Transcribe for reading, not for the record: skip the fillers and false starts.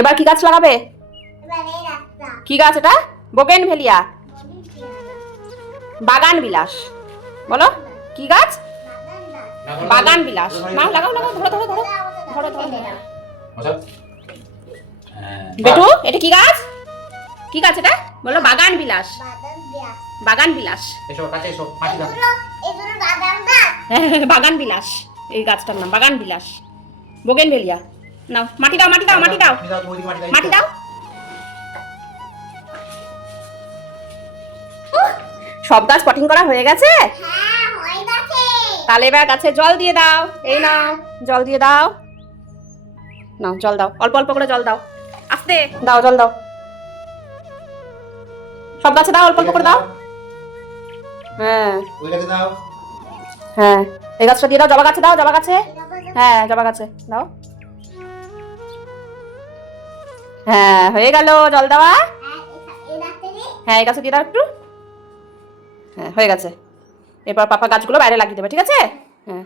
এবার কি গাছ লাগাবে? কি গাছ এটা? বোগেনভেলিয়া। বাগান বিলাস। বলো কি গাছ? বাগান বিলাস। নাও লাগাও লাগাও, ধরো ধরো ধরো ধরো ধরো। বেটু এটা কি গাছ? কি গাছ এটা? বলো বাগান বিলাস। বাগান বিলাস। এসো কাছে এসো, মাটি দাও। বাগান বিলাস, এই গাছটার নাম বাগান বিলাস। বোগেনভেলিয়া। নাও মাটি দাও, মাটি দাও, মাটি দাও, মাটি দাও। সব গাছ পটিং করা হয়ে গেছে? তাহলে এবার গাছে জল দিয়ে দাও। এই নাও জল দিয়ে দাও। নাও জল দাও, অল্প অল্প করে জল দাও। আস্তে দাও, জল দাও। সব গাছে দাও, অল্প অল্প করে দাও। হ্যাঁ ওই গাছে দাও। হ্যাঁ এই গাছটা দিয়ে দাও, জবা গাছে দাও, জবা গাছে। হ্যাঁ জবা গাছে দাও। হ্যাঁ হয়ে গেল জল দেওয়া। হ্যাঁ এই গাছে দিয়ে দাও একটু। হ্যাঁ হয়ে গেছে। এরপর পাপা গাছগুলো বাইরে লাগিয়ে দেবে, ঠিক আছে? হ্যাঁ।